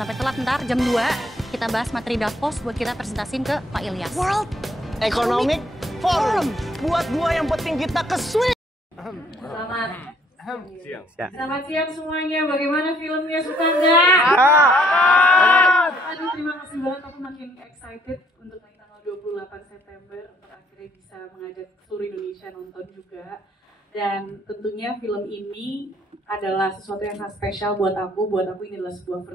sampai telat ntar jam 2 kita bahas materi Davos buat kita presentasiin ke Pak Ilyas. World Economic Forum. Buat gua yang penting kita ke Swiss. Selamat siang semuanya. Bagaimana filmnya, suka nggak? Aduh, terima kasih banget. Aku makin excited untuk main tanggal 28 September untuk akhirnya bisa mengajak seluruh Indonesia nonton juga. Dan tentunya film ini adalah sesuatu yang sangat spesial buat aku. Buat aku ini adalah sebuah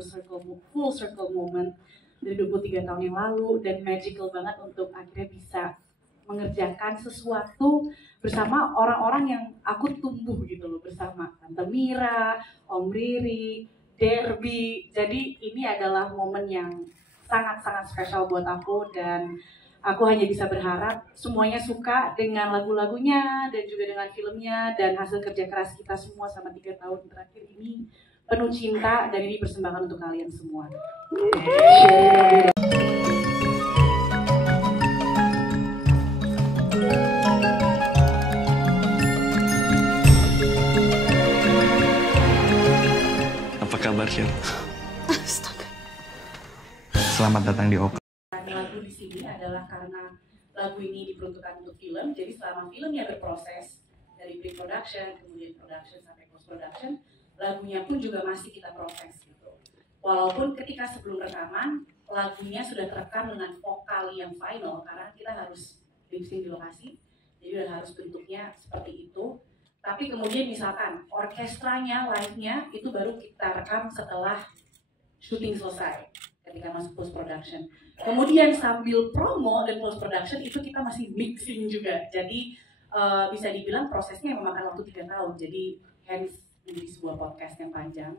full circle moment dari 23 tahun yang lalu dan magical banget untuk akhirnya bisa mengerjakan sesuatu bersama orang-orang yang aku tumbuh gitu loh, bersama Tante Mira, Om Riri, Derby. Jadi ini adalah momen yang sangat-sangat spesial buat aku dan aku hanya bisa berharap semuanya suka dengan lagu-lagunya dan juga dengan filmnya dan hasil kerja keras kita semua selama 3 tahun terakhir ini penuh cinta dan ini persembahkan untuk kalian semua. Apa kabar, Syar? Astaga. Selamat datang di Oka. Lagu di sini adalah karena lagu ini diperuntukkan untuk film, jadi selama filmnya berproses dari pre-production, kemudian production sampai post-production, lagunya pun juga masih kita proses gitu. Walaupun ketika sebelum rekaman, lagunya sudah terekam dengan vokal yang final karena kita harus lip sync di lokasi, jadi udah harus bentuknya seperti itu. Tapi kemudian misalkan orkestranya, live-nya itu baru kita rekam setelah syuting selesai ketika masuk post production. Kemudian sambil promo dan post production itu kita masih mixing juga. Jadi bisa dibilang prosesnya memakan waktu 3 tahun. Jadi hence menjadi sebuah podcast yang panjang.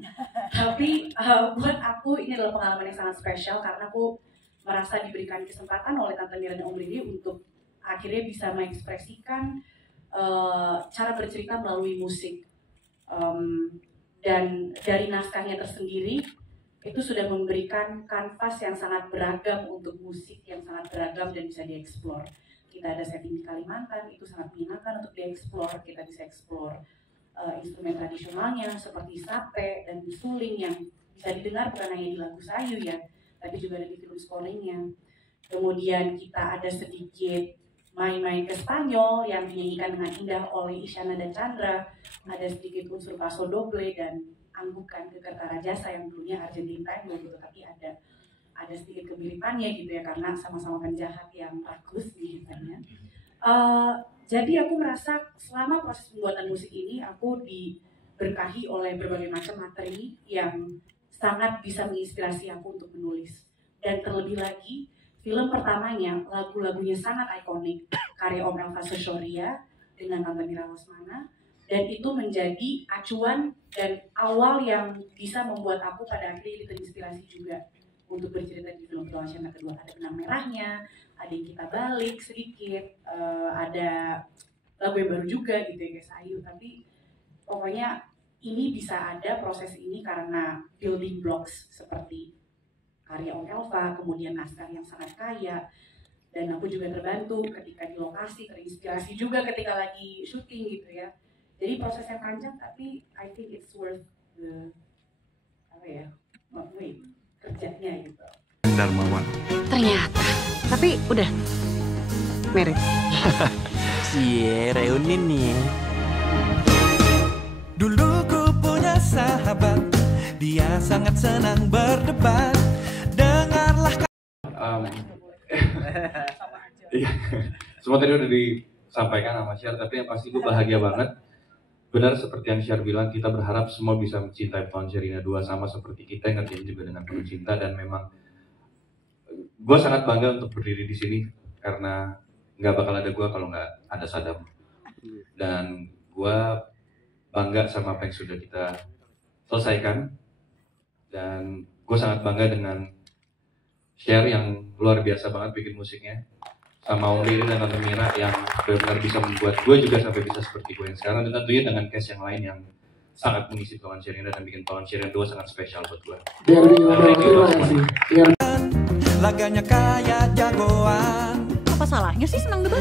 Tapi buat aku ini adalah pengalaman yang sangat spesial karena aku merasa diberikan kesempatan oleh Tante Mira dan Om Riri untuk akhirnya bisa mengekspresikan cara bercerita melalui musik. Dan dari naskahnya tersendiri itu sudah memberikan kanvas yang sangat beragam untuk musik yang sangat beragam dan bisa dieksplor. Kita ada setting di Kalimantan, itu sangat menyenangkan untuk dieksplor. Kita bisa eksplor instrumen tradisionalnya seperti sape dan suling yang bisa didengar bukan hanya di lagu Sayu ya, tapi juga ada di film scoringnya. Kemudian kita ada sedikit main-main ke Spanyol yang dinyanyikan dengan indah oleh Isyana dan Chandra. Ada sedikit unsur paso doble dan anggukan ke Kertarajasa yang dulunya Argentine Tango gitu, tapi ada sedikit kemiripannya gitu ya karena sama-sama penjahat yang rakus biasanya. Jadi aku merasa selama proses pembuatan musik ini aku diberkahi oleh berbagai macam materi yang sangat bisa menginspirasi aku untuk menulis. Dan terlebih lagi film pertamanya, lagu-lagunya sangat ikonik, karya Om Elva Soshoria dengan Tante Mira Lesmana, dan itu menjadi acuan dan awal yang bisa membuat aku pada akhirnya terinspirasi juga untuk bercerita di film Perlawanan yang kedua. Ada Benang Merahnya, ada Yang Kita Balik sedikit, ada lagu yang baru juga gitu ya guys, Ayu, tapi pokoknya ini bisa ada proses ini karena building blocks seperti karya Om Elva, kemudian naskah yang sangat kaya, dan aku juga terbantu ketika di lokasi, terinspirasi juga ketika lagi syuting gitu ya. Jadi prosesnya panjang, tapi I think it's worth the kerjanya gitu. Darmawan. Ternyata. Tapi udah merit. Cie, reunin nih. Dulu ku punya sahabat, dia sangat senang berdebat. Dengarlah Iya, semua tadi udah disampaikan sama Syar, tapi yang pasti gue bahagia banget. Benar seperti yang Syar bilang, kita berharap semua bisa mencintai Pohon Sherina 2 sama seperti kita yang ngerjain juga dengan penuh cinta. Dan memang gue sangat bangga untuk berdiri di sini karena nggak bakal ada gue kalau nggak ada Sadam. Dan gue bangga sama apa yang sudah kita selesaikan. Dan gue sangat bangga dengan Syar yang luar biasa banget bikin musiknya, sama Om Riri dan Tante Mira yang benar-benar bisa membuat gue juga sampai bisa seperti gue yang sekarang, dan tentunya dengan cast yang lain yang sangat mengisi Pohon Sherina dan bikin Pohon Sherina 2 sangat spesial buat gue. Terima kasih. laganya kayak jagoan. Apa salahnya sih senang debat?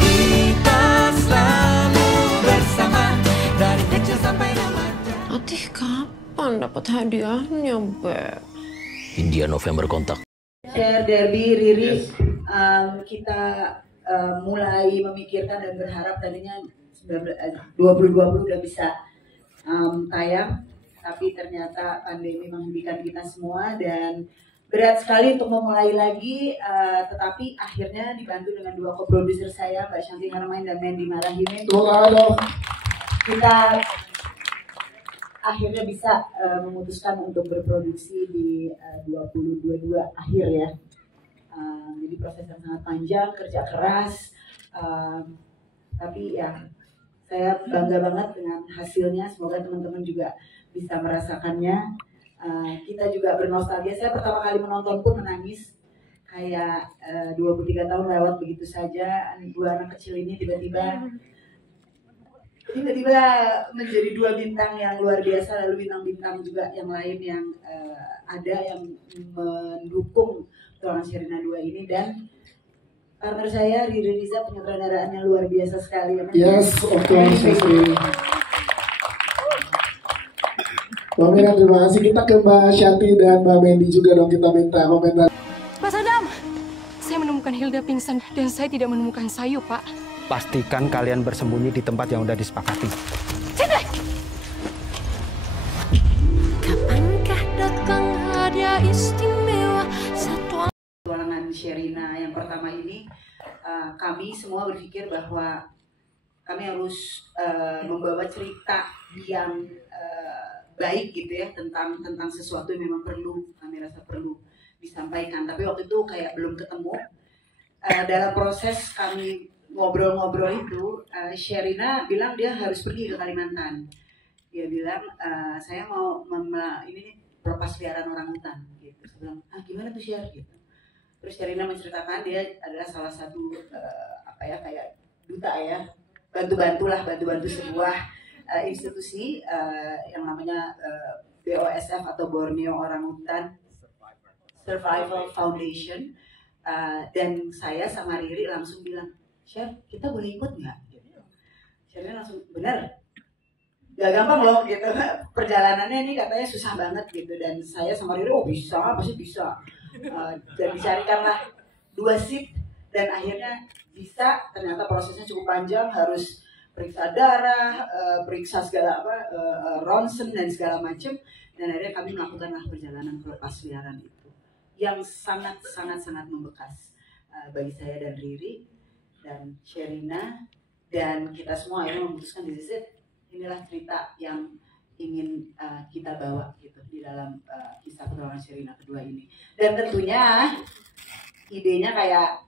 Kita selalu bersama dari kecil sampai remaja. Atih kapan dapat hadiahnya, Beb? India November kontak. Share Derby, Riri, kita mulai memikirkan dan berharap tadinya 2020 udah bisa tayang, tapi ternyata pandemi menghentikan kita semua dan berat sekali untuk memulai lagi, tetapi akhirnya dibantu dengan dua co-producer saya, Mbak Shanti Harmain dan Mandy Marahimin. Kita akhirnya bisa memutuskan untuk berproduksi di 2022 akhir ya. Jadi proses yang sangat panjang, kerja keras, tapi ya saya bangga banget dengan hasilnya. Semoga teman-teman juga bisa merasakannya. Kita juga bernostalgia. Saya pertama kali menonton pun menangis. Kayak 23 tahun lewat begitu saja. Dua anak kecil ini tiba-tiba menjadi dua bintang yang luar biasa. Lalu bintang-bintang juga yang lain yang ada yang mendukung Petualangan Sherina 2 ini. Dan partner saya Riri Riza, penyutradaraannya luar biasa sekali. Yes, of course. Mbak Mira, terima kasih. Kita ke Mbak Shanti dan Mbak Mandy juga dong, kita minta komentar. Mas Adam, saya menemukan Hilda pingsan dan saya tidak menemukan Sayu, Pak. Pastikan kalian bersembunyi di tempat yang udah disepakati. Sini! Kapankah datang hadiah istimewa satu Petualangan Sherina yang pertama ini, kami semua berpikir bahwa kami harus membawa cerita yang baik gitu ya, tentang sesuatu yang memang kami rasa perlu disampaikan. Tapi waktu itu kayak belum ketemu. Dalam proses kami ngobrol-ngobrol itu, Sherina bilang dia harus pergi ke Kalimantan. Dia bilang, saya mau ini pelepas liaran orangutan. Gitu. Saya bilang, gimana tuh Sher? Gitu. Terus Sherina menceritakan dia adalah salah satu kayak duta ya, bantu sebuah institusi yang namanya BOSF atau Borneo Orangutan Survival Foundation. Dan saya sama Riri langsung bilang, Sher, kita boleh ikut nggak? Sherina langsung, bener, gak gampang loh gitu. Perjalanannya ini katanya susah banget gitu. Dan saya sama Riri, bisa, pasti bisa. Dan dicarikanlah 2 seat dan akhirnya bisa. Ternyata prosesnya cukup panjang, harus periksa darah, periksa segala ronsen dan segala macam. Dan akhirnya kami melakukanlah perjalanan pelepas liaran itu yang sangat membekas bagi saya dan Riri dan Sherina, dan kita semua akhirnya memutuskan inilah cerita yang ingin kita bawa gitu di dalam kisah Petualangan Sherina kedua ini. Dan tentunya idenya kayak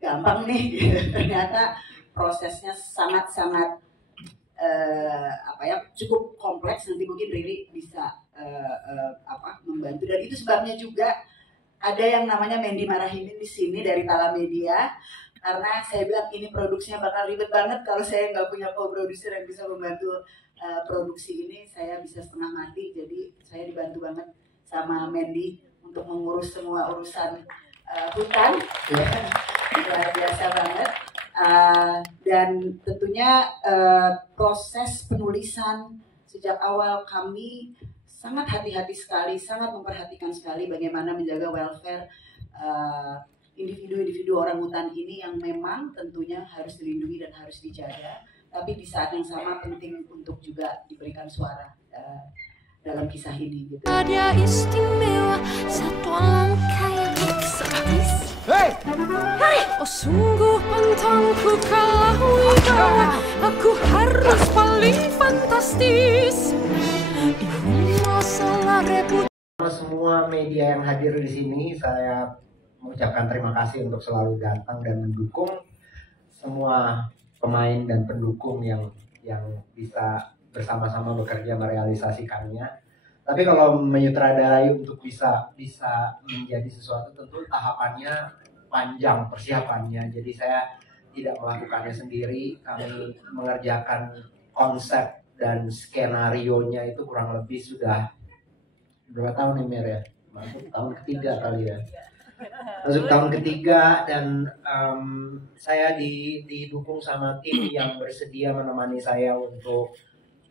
gampang nih gitu. Ternyata prosesnya sangat cukup kompleks. Nanti mungkin Riri bisa membantu, dan itu sebabnya juga ada yang namanya Mandy Marahimin di sini dari Tala Media, karena saya bilang ini produksinya bakal ribet banget kalau saya nggak punya co-producer yang bisa membantu produksi ini. Saya bisa setengah mati, jadi saya dibantu banget sama Mandy untuk mengurus semua urusan hutan. Luar biasa banget. Dan tentunya proses penulisan sejak awal kami sangat hati-hati sekali, sangat memperhatikan sekali bagaimana menjaga welfare individu-individu orangutan ini yang memang tentunya harus dilindungi dan harus dijaga, tapi di saat yang sama penting untuk juga diberikan suara dalam kisah ini gitu. Hadiah istimewa satu langkah yang eksotis. Hey! Oh sungguh pantangku kalau wibawa, aku harus paling fantastis. Ini masalah reputasi. Semua media yang hadir di sini, saya mengucapkan terima kasih untuk selalu datang dan mendukung semua pemain dan pendukung yang bisa bersama-sama bekerja merealisasikannya. Tapi kalau menyutradarai untuk bisa menjadi sesuatu, tentu tahapannya panjang persiapannya. Jadi saya tidak melakukannya sendiri. Kami mengerjakan konsep dan skenario-nya itu kurang lebih sudah berapa tahun nih Mir ya? Masuk tahun ketiga kali ya. Masuk tahun ketiga, dan saya didukung sama tim yang bersedia menemani saya untuk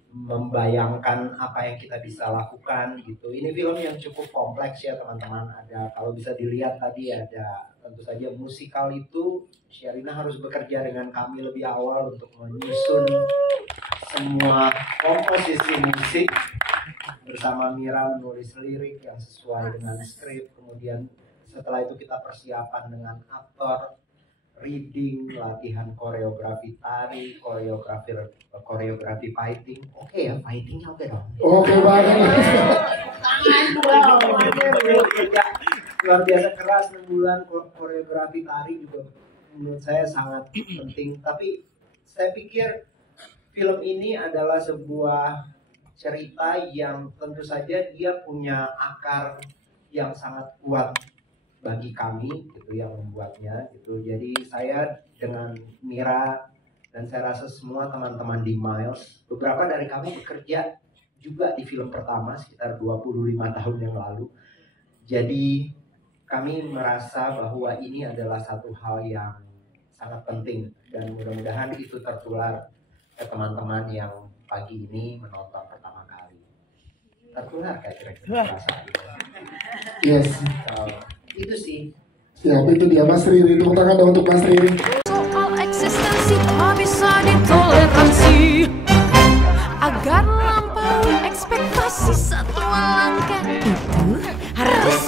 membayangkan apa yang kita bisa lakukan gitu. Ini film yang cukup kompleks ya teman-teman. Ada, kalau bisa dilihat tadi, ada tentu saja musikal itu Sherina harus bekerja dengan kami lebih awal untuk menyusun semua komposisi musik, bersama Mira menulis lirik yang sesuai dengan skrip. Kemudian setelah itu kita persiapan dengan aktor, reading, latihan koreografi tari, koreografi fighting. Oke ya, fightingnya oke dong. Oke banget. Luar biasa keras 6 bulan. Koreografi tari juga menurut saya sangat penting. Tapi saya pikir film ini adalah sebuah cerita yang tentu saja dia punya akar yang sangat kuat bagi kami gitu yang membuatnya gitu. Jadi saya dengan Mira dan saya rasa semua teman-teman di Miles, beberapa dari kami bekerja juga di film pertama sekitar 25 tahun yang lalu. Jadi kami merasa bahwa ini adalah satu hal yang sangat penting dan mudah-mudahan itu tertular ke teman-teman yang pagi ini menonton pertama kali. Tertular kayak kira-kira perasaan itu. Yes. Itu sih. Siap, itu dia Mas Riri. Tepuk tangan dong untuk Mas Riri. Soal eksistensi tak bisa ditoleransi, agar lampaui ekspektasi satu langkah itu harus